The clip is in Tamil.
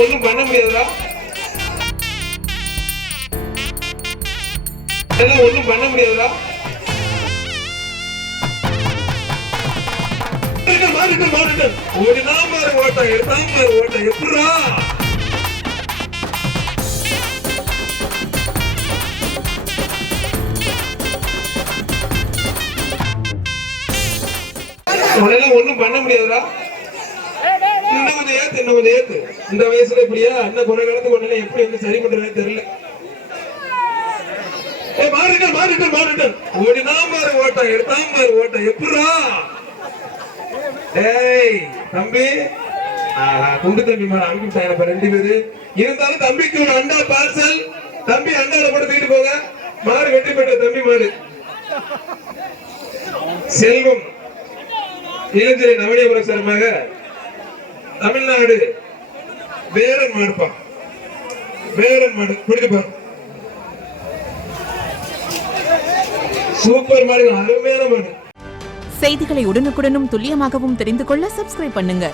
ஒண்ணும் பண்ண முடியாதா? ஒண்ணும் பண்ண முடியாதா? ஓடினா மாறு ஓட்ட எடுத்தா மாறு ஓட்ட எப்படா? ஒண்ணும் பண்ண முடியாதா? இன்னும் கொஞ்சம் ஏத்து இந்த வயசுல இப்படியா? இன்னும் குறை காலத்துக்கு ஒண்ணு எப்படி வந்து சரி பண்றதுன்னு தெரியல. மாறிட்டன் ஓடினா மாறு ஓட்ட எடுத்தா மாறு ஓட்ட எப்படா? ஏய் தம்பி, குண்டு தம்பி மேல அனுப்பிட்டாங்க 2 பேரு. இருந்தாலும் தம்பிக்கு ஒரு அண்டா பார்சல். தம்பி அண்டால போட்டு தூக்கிட்டு போங்க. மாறு வெற்றி பெற்ற தம்பி மாறு. செல்வம் இளஞ்சலை நவனியபுரம் சார்பாக தமிழ்நாடு வேரன் மாடுப்பா. வேரன் மாடு பிடிப்பா. சூப்பர் மாடு, அருமையான மாடு. செய்திகளை உடனுக்குடனும் துல்லியமாகவும் தெரிந்து கொள்ள சப்ஸ்கிரைப் பண்ணுங்க.